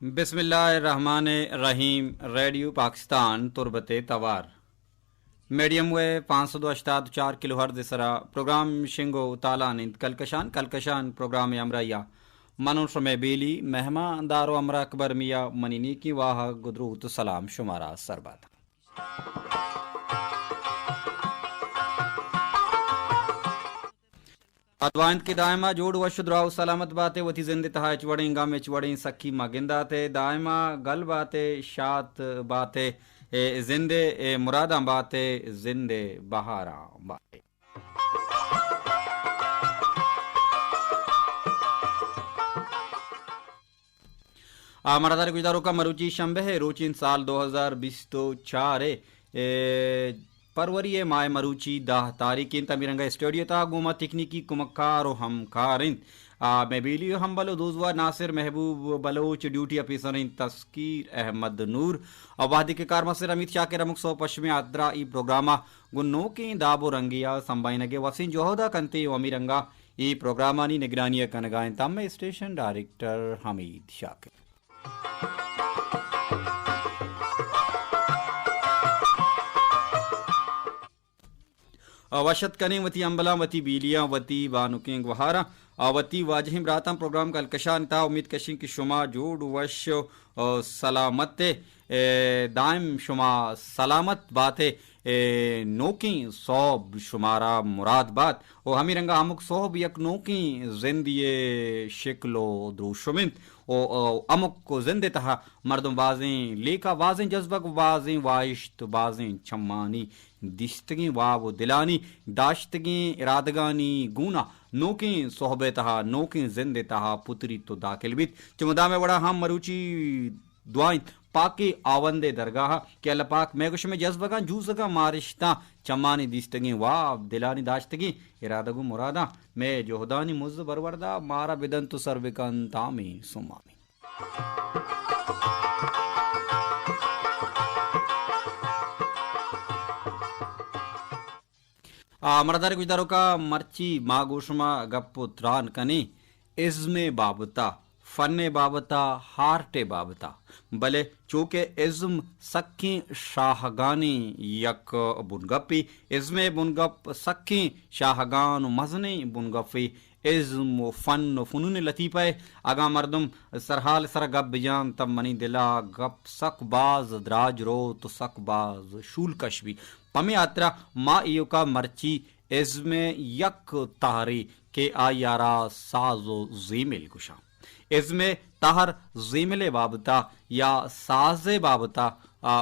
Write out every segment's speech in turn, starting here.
बिस्मिल्लाहिर्रहमानिर्रहीम। रेडियो पाकिस्तान तुरबत तवार मीडियम वे 584 किलो हर्द इसरा प्रोग्राम शिंगो तालानिंद कलकशान प्रोग्राम अमरया मनुष्य बेली मेहमा दारो अमरा अकबर मिया मनीनी की वाह गुदरूत सलाम शुमारा सरबात अद्वांत की दायमा जोड़ वशुद्राव सलामत बातें वती जिंदे तहा चवड़ेंगा में चवड़ें सखी मागिंदा थे दायमा गल बातें शात बातें जिंदे मुरादा बातें जिंदे बहारा बातें मरादार गुजारों का मरुची शंबे है रोचिन साल 2020 तो 4 परवरी माय मरुची 10 तारीख तमीरंगा स्टूडियो ता गुमा तकनीकी कुमक्कार हम कारिन मैं बीलियो हम बलो दूसवा नासिर महबूब बलोच ड्यूटी ऑफिसर तस्कीर अहमद नूर और वादी के कार मसर अमित शाकिर अमुक सौ पश्चिमी आद्रा ई प्रोग्रामा गुन्नो के दाबो रंगिया संबाइनगे वसीन जोहदा कंते अमीरंगा ई प्रोग्रामा नी निगरानी कनगाइन तम स्टेशन डायरेक्टर हमीद शाकिर वशत कने वती अम्बला वती बीलिया वती बानुकेंग वहारा वती वाजहिम रातम प्रोग्राम का अलकशान था उम्मीद कशिंग की शुमा जोड़ वश सलामत दायम शुमा सलामत बात है नोकी सौब शुमारा मुराद बात और हमी रंगा अमुक सौब यक नोकी जिंदिए शिकलो द्रुशुमिन ओ अमुक को जिंदे तहा मर्दम वाजें लेका वाजें जज्बक वाजें वाइश्त वाजें छम्मानी दिश्तगी वाव दिलानी दाश्तगी इरादगानी गूना नोकी सोहबे तहा नोकी जिंदे तहा पुतरी तो दाखिल बित चमुदा में बड़ा हम मरुची दुआइन पाके आवंदे दरगाह के अल्लाह पाक मैं कुछ में जज्बगा जूसगा मारिश्ता चम्मानी दिश्तगी वाव दिलानी दाश्तगी इरादगु मुरादा मैं जोहदानी मुज बरवरदा मारा बिदन तो सर्विकन तामी सुमामी मरदार गुजारों का मर्ची मागोशमा गप्पो त्रान कने इज़्मे बाबता फन्ने बाबता हार्टे बाबता भले चूंकि इज़्म सक्की शाहगानी यक बुनगपी इज़्मे बुनगप सक्की शाहगान मजने बुनगफी इज़्म फन फुनून लतीफ़ा अगा मर्दम सरहाल सर गप बिजान तब मनी दिला गप सक बाज द्राज रो तो सक बाज शूल कशबी पमे यात्रा मा इयो का मर्ची इज़्मे यक तारी के आयारा साजो जीमिल गुशा इज़्मे ताहर जीमिले बाबता या साजे बाबता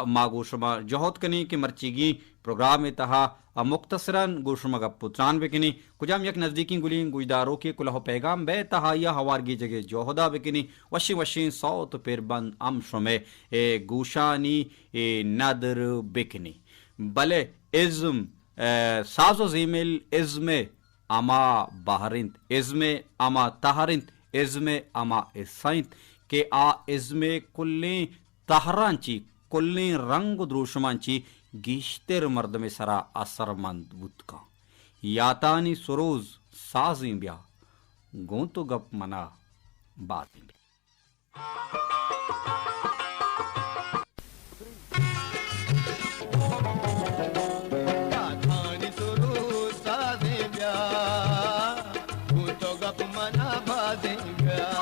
मागोशमा जहोत कनी के मर्चीगी प्रोग्राम में तहा मुख्तसरन गोशमा का पुत्रान बिकनी कुजाम यक नजदीकी गुली गुजदारों के कुलह पैगाम बे तहा या हवार की जगह जोहदा बिकनी वशी वशी सौत पेरबंद अमशमे ए गुशानी ए नदर बिकनी भले इज़्म साजो जीमिल इज़्मे अमा बहरिंत इज़्मे अमा तहरिंत इज़्मे अमा इसाइंत के आ इज़्मे कुल्ली तहरांची कुल्ली रंग द्रोशमांची गिश्तेर मर्द में सरा असरमंद बुतका यातानी सुरोज साजी ब्या गोंतो गप मना बात Yeah.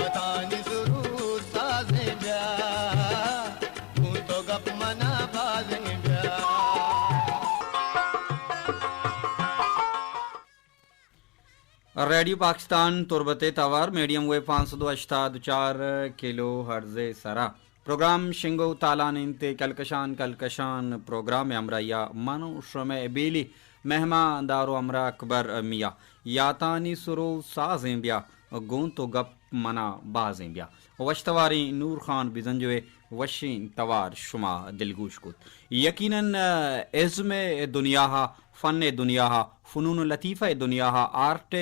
यादानी सुरू साजे ब्या तू तो गप मना बाजे ब्या रेडियो पाकिस्तान तुरबते तवार मीडियम वेव 502 किलो हर्जे सरा प्रोग्राम शिंगो तालानिंते कलकशान प्रोग्राम अमरा या मनो श्रमे बेली मेहमान दारो अमरा अकबर मिया यातानी सुरो साजें ब्या गों तो गप मना बाजें ब्या वशतवारी नूर खान बिजंजवे वशिन तवार शुमा दिलगोश कुत यकीनन इज़्मे दुनिया फ़न दुनिया फ़नून लतीफ़ा दुनिया आर्ट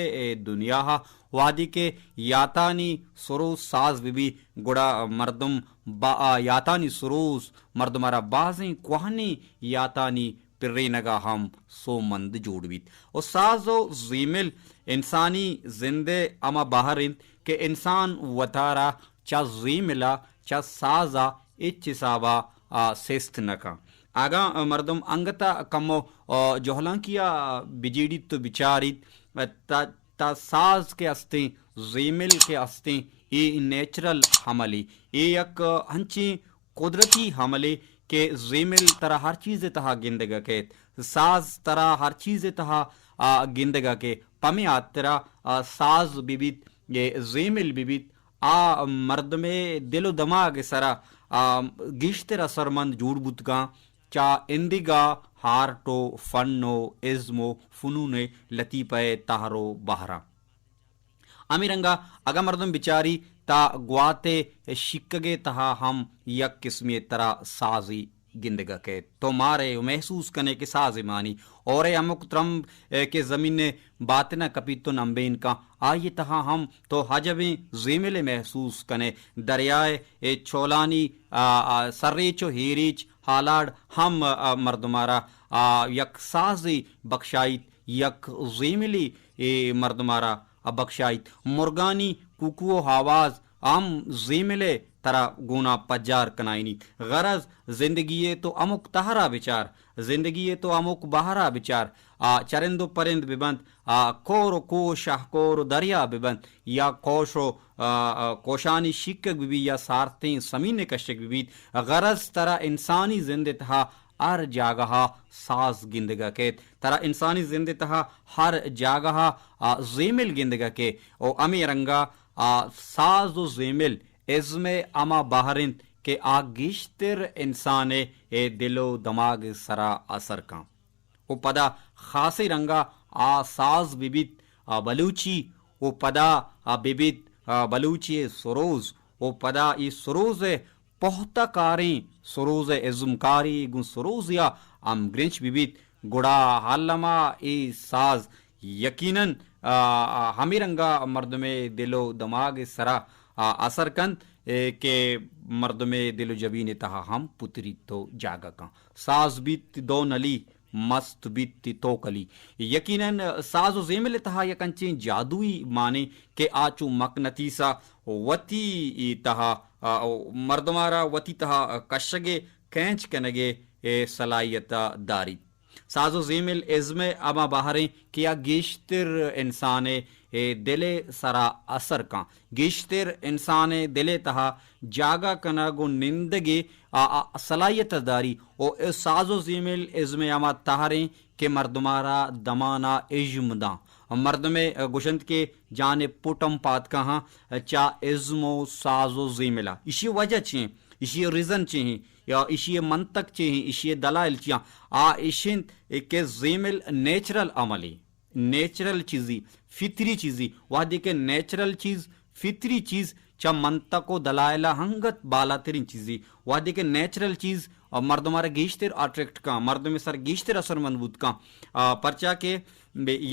दुनिया वादी के यातानी सरोज साज बिबी गुड़ा मर्दम बा यातानी सरोज मर्दमारा बाजें कुहानी यातानी पिर्रे नगा हम सोमंद जोड़वित और साजो जीमिल इंसानी जिंदे अमा बाहरिन के इंसान वतारा चा जीमिला चा साजा इच्छिसाबा सेस्त नका आगा मर्दम अंगता कमो जोहलांकिया बिजीडित तो बिचारित ता साज के अस्ते जीमिल के अस्ते ये नेचुरल हमली ये एक हंची कुदरती हमले के जीमिल तरह हर चीज़ तहा गिंदगा के साज तरह हर चीज़ तहा गिंदगा के पमे आतरा साज बिबित ये जीमिल बिबित मर्द में दिलो दमाग सरा गिश्तर असरमंद जूड़ बुतगा चा इंदिगा हार्टो फन्नो इज्मो फुनूने लतीफ़े ताहरो बहरा अमीरंगा अगा मर्दम बिचारी ता ग्वाते शिकगे तहा हम यक किस्मे तरह साजी गिंदगा के तो मारे महसूस करने के साज मानी और अमुक त्रम के ज़मीन बात न कपी तो नम्बेन का आइए तहा हम तो हजबे जेमिले महसूस कने दरियाए छोलानी सर्रेचो हीरीच हालाड हम मर्दमारा यक साजी बख्शाइत यक जेमिली मर्दमारा बख्शाइत मुर्गानी कुकुओ हवाज आम जेमिले तरा गुना पज्जार कनाइनी गरज जिंदगी तो अमुक तहरा विचार जिंदगी तो अमुक बहरा विचार चरिंदो परिंद बिबंद कोर को शाहकोर दरिया बिबंद या कोशो कोशानी शिकक बिबी या सारते समीने कशक बिबी गरज तरा इंसानी जिंदे तहा हर जगह साज गिंदगा के तरा इंसानी जिंदे तहा हर जगह जेमिल गिंदगा के ओ अमी रंगा साज व जेमिल इज़्मे अमा बाहरिन के आगिश्तर इंसाने ए दिलो दमाग सरा असर का ओ पदा खासी रंगा साज बिबित बलूची ओ पदा बिबित बलूची सरोज ओ पदा ई सरोज पहता कारें सरोज इज़्मकारी गुन सरोज या अम ग्रिंच बिबित गुड़ा हालमा ए साज यकीनन हमीरंगा मर्द में दिलो दमाग सरा असर कंद के मर्द में दिलो जबीन तहा हम पुतरी तो जागा का साज बीत दो नली मस्त बीत तो कली यकीनन साजो जेमिल तहा यकंचे जादुई माने के आचू मकनतीसा वती तहा मर्दमारा वती तहा कशगे कैंच कनगे सलाहियता दारी साजो जेमिल इज़्मे अमा बाहरें किया गेश्तर इंसाने दिले सरा असर का गेश्तर इंसाने दिले तहा जागा कना गो निंदगे सलाहियत दारी ओ साजो जेमिल इज़्मे अमा ताहरें के मर्दमारा दमाना इज्मदा मर्द में गुशंत के जाने पुटम पात कहाँ चा इज़्मो साजो जेमिला इसी वजह चाहिए इसी रीज़न चाहिए या इसी मंतक चाहिए इसी दलाइल चाहिए इशिन के जेमिल नेचुरल अमली नेचुरल चीज़ी फितरी चीज़ी वह देखे नेचुरल चीज़ फितरी चीज़ चा मंतको दलाइला हंगत बाला तरीन चीज़ी वह देखे नेचुरल चीज़ मर्द हमारे गेश्तर अट्रैक्ट का मर्द में सर गेश्तर असर मजबूत का परचा के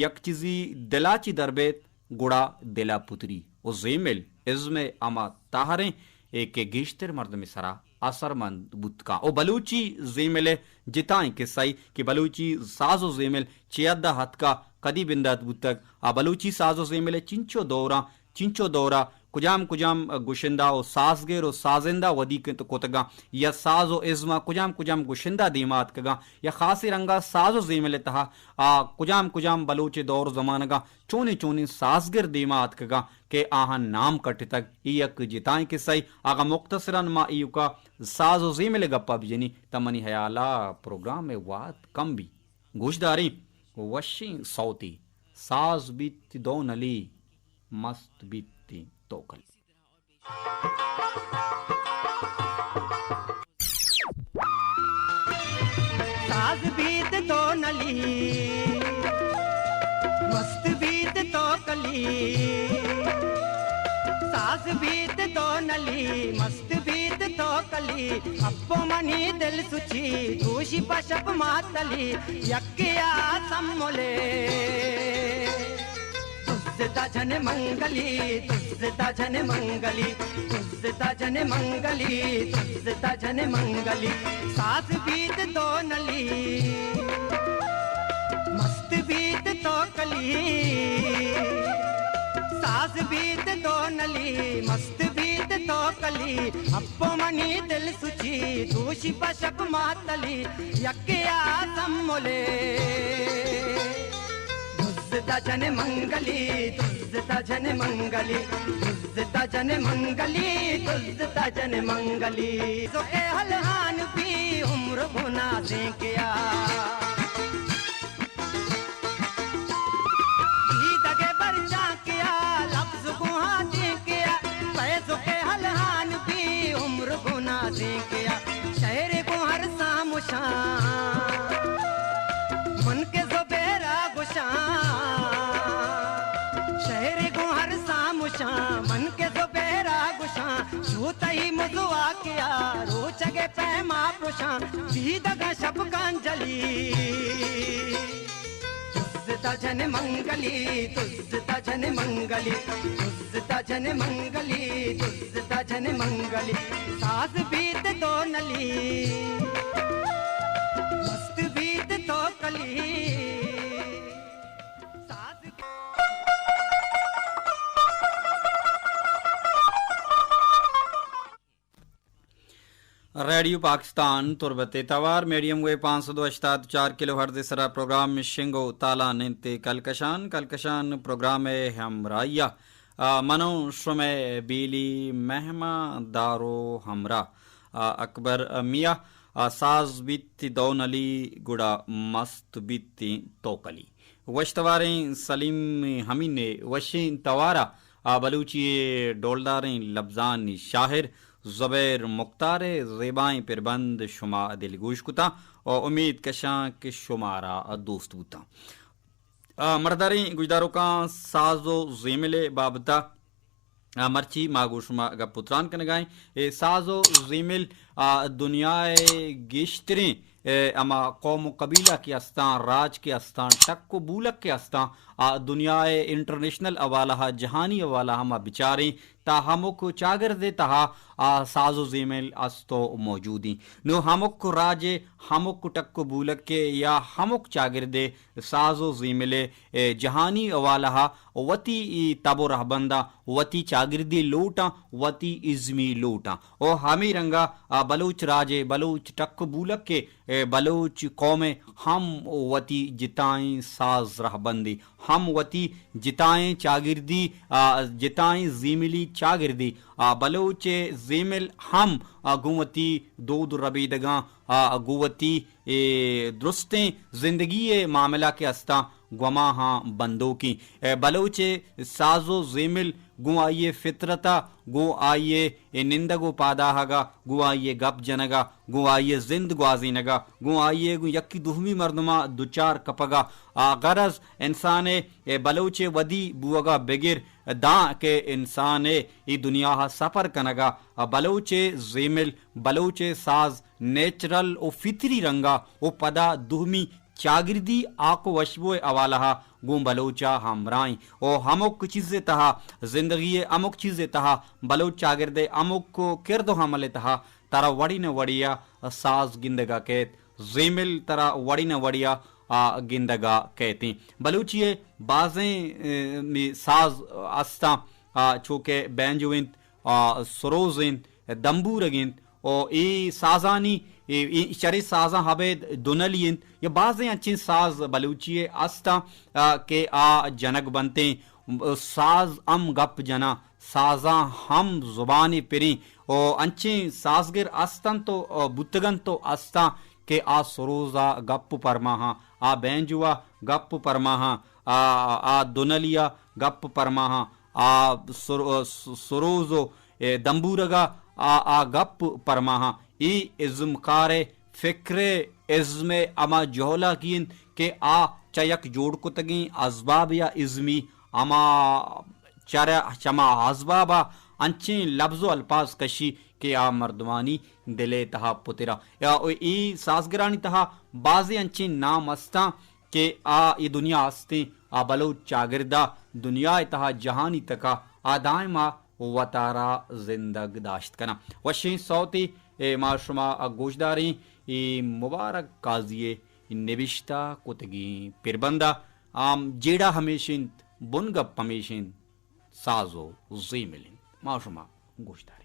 यक चीज़ी दिलाची दरबेत गुड़ा दिला पुतरी ओ जेमिल इज़्मे अमा ताहरें एक गेश्तर मर्द में सरा असरमंद बुतका ओ बलूची जेमिले जिताएं के सही कि बलूची साजो जेमिल चियदा हथ का कदी बिंदात बुतक बलूची साजो जेमिले चिंचो दौरा कुजाम कुजाम गुशिंदा ओ साजगेर ओ साजिंदा वदी के तो कोतगा या साज ओ इज़्मा कुजाम कुजाम गुशिंदा दीमात कगा या खासी रंगा साज ओ जीमले तहा कुजाम कुजाम बलूच दौर जमानगा चोनी चोनी साजगिर दीमात कगा के आहा नाम कट तक इयक जिताई के सही आगा मुख्तसरन मा इयुका साज ओ जीमले गप्पा बिजनी तमनी हयाला प्रोग्राम में वात कम भी गुशदारी वशी सौती साज बीती दो नली मस्त बीती तोकल। साज बीत तो नली मस्त बीत तो कली, साज बीत तो नली मस्त बीत तो कली, अप्पो मनी दिल सुची दूषी पशप मातली यक्किया सम्मोले तुझदा जन मंगली तुझदा जन मंगली तुझदा जन मंगली तुझदा जन मंगली, सास बीत तो नली मस्त बीत तो कली, सास बीत तो नली मस्त बीत तो कली, अप्पो मनी दिल सुची दूषी पशप मातली यक्किया सम्मोले तुझदा जन मंगली तुझदा जन मंगली तुझदा जन मंगली तुझदा जन मंगली, सो ए हलहान भी उम्र गुना दे क्या दगे बरचा किया लफ्ज गुहा दे क्या, पैसों के हलहान भी उम्र गुना दे क्या, शहर को हर सामुशा मन के ज़ुबेरा गुशा, शहर को हर सामुशा मन के ज़ुबेरा गुशा, झूठा ही मजुआ किया रोचगे पैमा पुशा दगा शब कांजलि तुझदा जन मंगली तुझदा जन मंगली तुझदा जन मंगली तुझदा जन मंगली, सास बीत तो नली मस्त बीत तो कली, सास रेडियो पाकिस्तान तुरबते तवार मीडियम वे 502.4 किलो हर्ज सरा प्रोग्राम में शिंगो ताला निंते कलकशान कलकशान प्रोग्राम में हमराइया मनो शुमे बीली महमा दारो हमरा अकबर मिया साज बीती दौन अली गुड़ा मस्त बीती तोकली वशतवारें सलीम हमीने वशीन तवारा बलूची डोलदारें लफ्जान शाहिर ज़ुबैर मुख्तार ज़ेबाएँ पिरबंद शुमा दिलगोश कुता और उम्मीद कशां के शुमारा दोस्त बूता मर्दारी गुजदारों का साजो ज़ेमिले बाबता मर्ची मागुशमा गपुत्रान कन गाएं ए साजो ज़ेमिल दुनियाए गिश्तरें अमा कौम कबीला के अस्तान राज के अस्तान टक्को बूलक के अस्तान दुनियाए इंटरनेशनल अवाला जहानी अवाला हम बिचारें ता हमक चागर दे तहा साजो ज़ेमिल अस्तो मौजूदी नो हमक राजे हमक टक्को बूलक के या हमक चागर दे साजो ज़ेमिले जहानी अवाला वती तबो रहबंदा वती चागिरदी लोटा वती इज़मी लोटा ओ हमी रंगा बलूच राजे बलूच टक्को बूलक के बलूच कौमे हम वती जिताएं साज रहबंदी हम वती जिताएं चागिरदी जिताएं ज़ेमिली चागिरदी बलूच ज़ेमिल हम गुवती दूध रबीदगा गुवती दुरुस्तें ज़िंदगी मामला के अस्ता गुमा हाँ बंदों की बलूचे साजो ज़ेमिल गु आइए फितरता गु आइए निंदगो पादाहगा गु आइए गप जनगा गु आइए जिंद ग्वाजीनगा गु आइए गु यक्की दुहमी मर्दमा दुचार कपगा गरज इंसान बलूचे वदी बुअगा बेगिर दा के इंसान ई दुनिया सफर कनगा बलूचे ज़ेमिल बलूचे साज नेचुरल ओ फितरी रंगा ओ पदा दुहमी चागिरदी आको वशबो अवालहा गुम बलोचा हमराई ओ हमक चीज़े तहा जिंदगी अमुक चीज़े तहा बलोच चागिरदे अमुक को किरदो हमले तहा तारा वड़ी न वड़िया साज गिंदगा कहत ज़ेमिल तारा वड़ी न वड़िया गिंदगा कहती बलूचिए बाजें साज अस्ता चूँकि बैंजुविंत सरोजिंत दम्बूरगिंत और ई साजानी चरी साजा हबेद दुनलियंत ये बाज़ें अच्छी साज बलूचिए अस्ता के आ जनक बनते साज अम गप जना साजा हम जुबानी पिरी और अंची साजगिर अस्तन तो बुतगन तो अस्ता के आ सरोजा गप परमाहा आ बैंजुआ गप परमाहा आ दुनलिया गप परमाहा आ सरोजो दम्बूरगा आ गप परमाहा ई इज्मकारे फिक्रे इज्मे अमा जोहला कीन के आ चयक जोड़ कुतगी अजबाब या इज्मी अमा चरा चमा अजबाबा अंची लफ्जो अल्फाज कशी के आ मर्दवानी दिले तहा पुतिरा या ई साजगरानी तहा बाजी अंची नाम अस्ता के आ ये दुनिया अस्ते आ बलो चागिरदा दुनिया तहा जहानी तका आदायमा वतारा जिंदग दाश्त कना वशी सौती माशुमा गोशदारी मुबारक काजिए निबिश्ता कुतगी पिरबंदा आम जेड़ा हमेशिन बुनगप हमेशिन साजो जी मिलिन माशुमा गोशदारी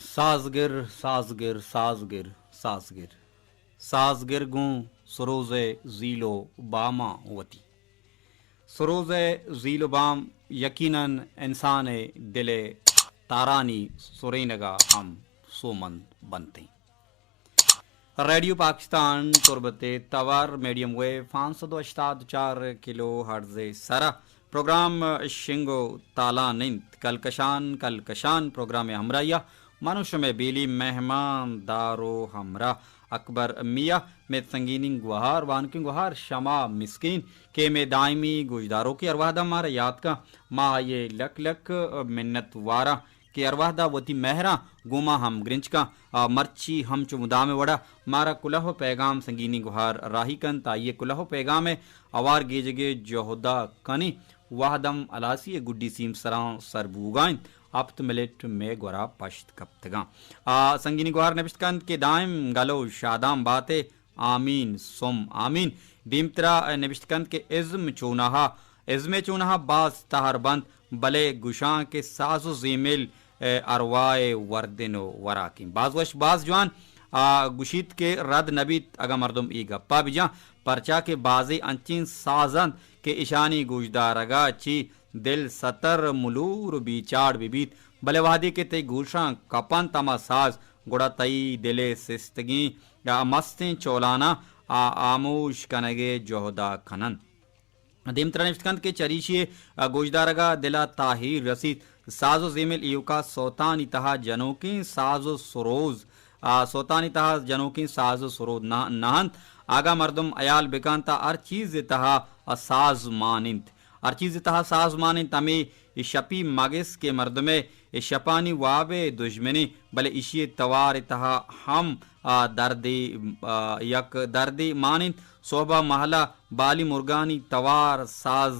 साजगिर साजगिर साजगिर साजगिर साजगिर गुं सरोज़े ज़ीलो बामा वती सरोज़े ज़ीलो बाम यकीनन इंसान दिले तारानी सुरेनगा हम सोमंद बनते रेडियो पाकिस्तान तुरबते तवार मीडियम वेव 584 किलो हर्ज़े सरा प्रोग्राम शिंगो ताला निंत कलकशान प्रोग्राम हमराया मनुष्य में बेली मेहमान दारो हमरा अकबर मिया में संगीनी गुहार वानकी गुहार शमा मिस्कीन के में दायमी गुजदारों की अरवादा मारा याद का माँ ये लक लक मिन्नत वारा के अरवादा वती महरा गुमा हम ग्रिंच का मर्ची हम चुमुदा में वड़ा मारा कुलह पैगाम संगीनी गुहार राही कन ताइये कुलह पैगाम है अवार गेजगे जोहदा कनी वाहदम अलासी गुड्डी सीम सरां सरबूगाइन आप तो मिलेट में गोरा पश्त कप्तगा संगीनी गुहार नबिश्तकान के दाइम गलो शादाम बाते आमीन सोम आमीन दीमतरा नबिश्तकान के इज़्म चूनाहा बास तहरबंद बले गुशां के साजो जीमेल अरवाए वर्दिनो वराकी बाजवश बाज जवान गुशीत के रद नबीत अगा मर्दम ई गप्पा बिजा परचा के बाजी अंचिन साजन के ईशानी गुजदारगा ची दिल सतर मुलूर बीचाड़ बिबीत बलेवादी के तई गुशा कपन तमा साज गुड़ा तई दिले सिस्तगी या मस्तें चौलाना आमोश कनगे जोहदा खनन दीमतरनिफ्तकंद के चरीशिए गोजदारगा दिला ताहिर रसीद साजो जेमिल इयुका सौतान इतहा जनों के साजो सरोज सोतानी तहा जनों की साज सुरो नहंत आगा मर्दम अयाल बेकांता हर चीज तहा साज मानिंत हर चीज तहा साज मानिंत हमें शपी मगिस के मर्द में शपानी वावे दुश्मनी भले इशिये तवार तहा हम दर्दी यक दर्दी मानिंत सोबा महला बाली मुर्गानी तवार साज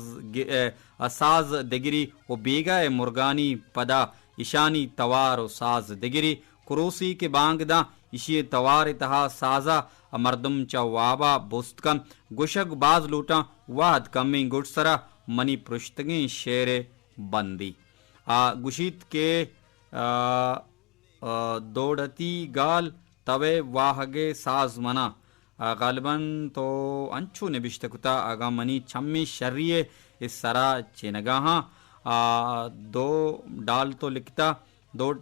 दिगिरी वो बेगा मुर्गानी पदा ईशानी तवार साज दिगिरी कुरोसी के बांगदा इशिये तवार तहा साजा मर्दम चा वाबा बुस्तकम गुशक बाज लूटा वाद कमी गुटसरा मनी पृष्ठगी शेरे बंदी गुशीत के दौड़ती गाल तवे वाहगे साज मना गालबन तो अंचू निबिश्तकुता आगा मनी छम्मी शर्रिये इस सरा चेनगाहा दो डाल तो लिखता दो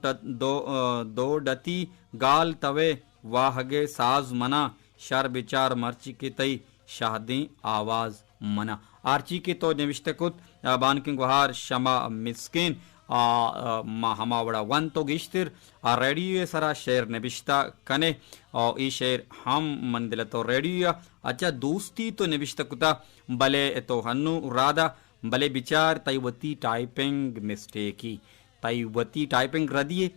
डती गाल तवे वाहगे साज मना शर बिचार मर्ची के तई शाहदी आवाज मना आर्ची के तो निविष्टकुत बानकिंग गुहार शमा मिस्किन हमावड़ा वन तो गिश्तिर रेडियो सरा शेर निबिश्ता कने और ई शेर हम मंदिल तो रेडियो अच्छा दोस्ती तो निबिश्तकुता भले तो हन्नु राधा भले बिचार तैवती टाइपिंग मिस्टेकी तैवती टाइपिंग रदिए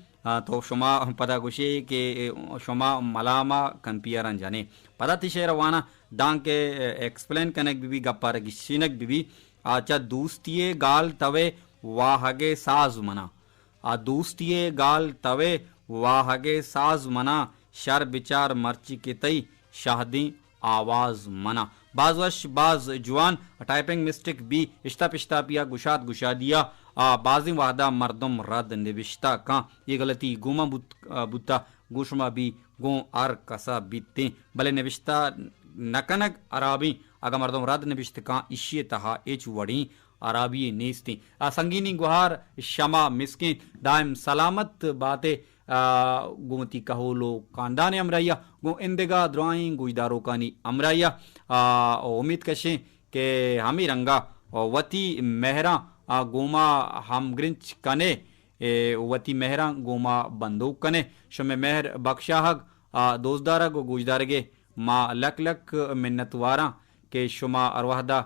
तो शुमा पदा गुशे के शुमा मलामा कंपियरन जाने पदा तिशेर वाना डांग के एक्सप्लेन कनेक बीबी गप्पार गिशिनक बीबी आचा दोस्तिये गाल तवे वाहगे साज मना दोस्तिये गाल तवे वाहगे साज मना शर बिचार मर्ची के तई शाहदी आवाज मना बाज वश बाज जुआन टाइपिंग मिस्टेक बी इश्ता पिश्ता पिया गुशात गुशा दिया बाजी वादा मर्दम रद निविश्ता का ये गलती गुमा बुत्ता गुशमा भी गो आर कसा बीते भले निविश्ता नकनक अराबी अगर मर्दम रद निविश्त का इशिये तहा एच वड़ी अराबी नेस्ती संगीनी गुहार शमा मिस्किन दायम सलामत बातें गोमती कहोलो कांदाने अमराइया गो इंदेगा द्राइंग गुइदारो कानी अमराइया उम्मीद कशे के हमी रंगा वती मेहरा गोमा हम ग्रिंच कने वती मेहरा गोमा बंदूक कने शमे मेहर बख्शाहग दोस्तदारा गो गुजदारगे मा लक लक मिन्नतवारा के शुमा अरवाहदा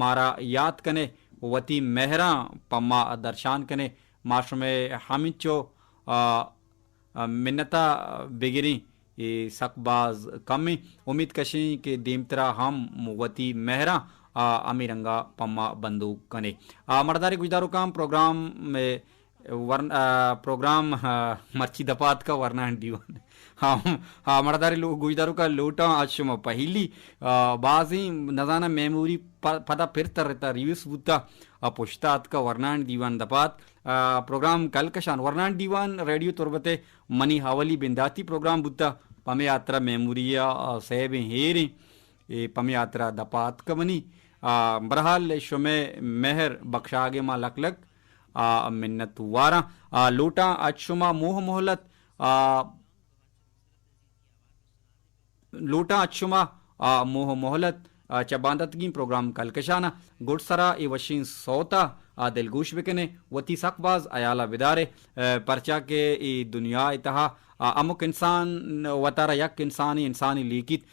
मारा याद कने वती मेहरा पम्मा दर्शान कने माशमे हमिचो मिन्नता बिगिरी सकबाज कमी उम्मीद कशी के दीमतरा हम वती मेहरा अमीरंगा पम्मा बंदूक कने मर्दारी गुजदारो काम प्रोग्राम में प्रोग्राम मर्ची दपात का वर्ना दीवान हाँ मर्दारी गुजदारो का लोटा आशुम पहली बाजी नजाना मेमोरी पता फिर तरता रिव्यूस बुता पुश्तात का वर्नान दीवान दपात प्रोग्राम कल कशान वर्नान दीवान रेडियो तुरबते मनी हावली बिंदाती प्रोग्राम बुता पमे यात्रा मेमोरिया सेब हेरी पमे यात्रा दपात का मनी बरहाल शुमे मेहर बख्शागे मा लक लक मिन्नत वारा लोटा अचुमा मोह मोहलत लोटा अचुमा मोह मोहलत चबांदतगी प्रोग्राम कलकशाना गुडसरा ए वशीन सोता दिलगोश बिकने वती सकबाज अयाला विदारे परचा के ई दुनिया इतहा अमुक इंसान वतारा यक इंसानी लीकित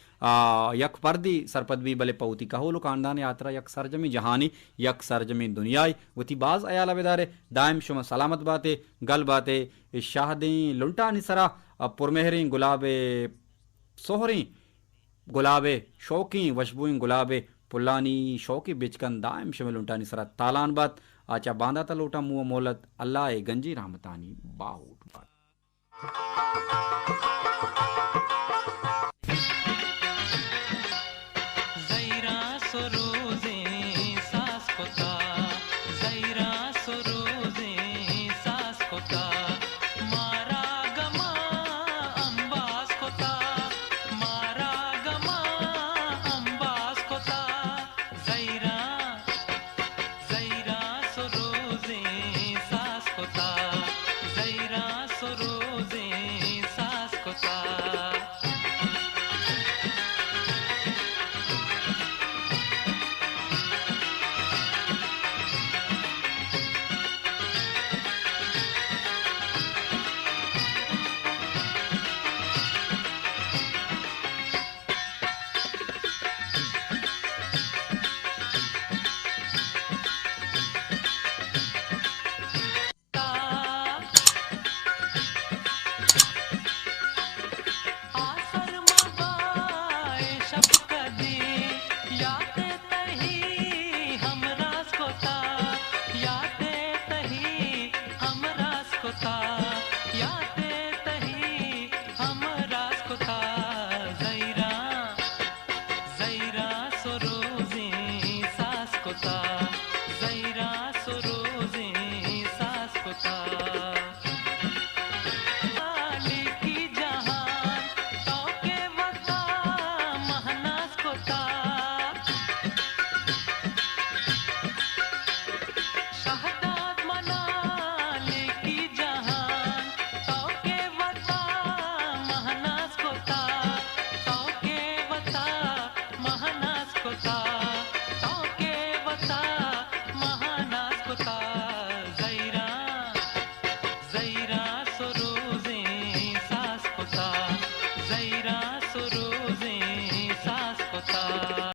यक पर्दी सरपद भी भले पौती कहोलो कांदान यात्रा यक सरजमी जहानी यक सरजमी दुनियाई वती बाज अयाला विदारे दायम शुम सलामत बाते गल बाते शाहदी लुंटा निसरा पुरमेहरी गुलाबे सोहरी गुलाबे शौकी वशबुइन गुलाबे पुल्लानी शौकी बिचकन दायम शमिल उंटानी सरा तालान बात आचा बांदा तलोटा मुँह मोलत अल्लाह गंजी रहमतानी बाहूट बात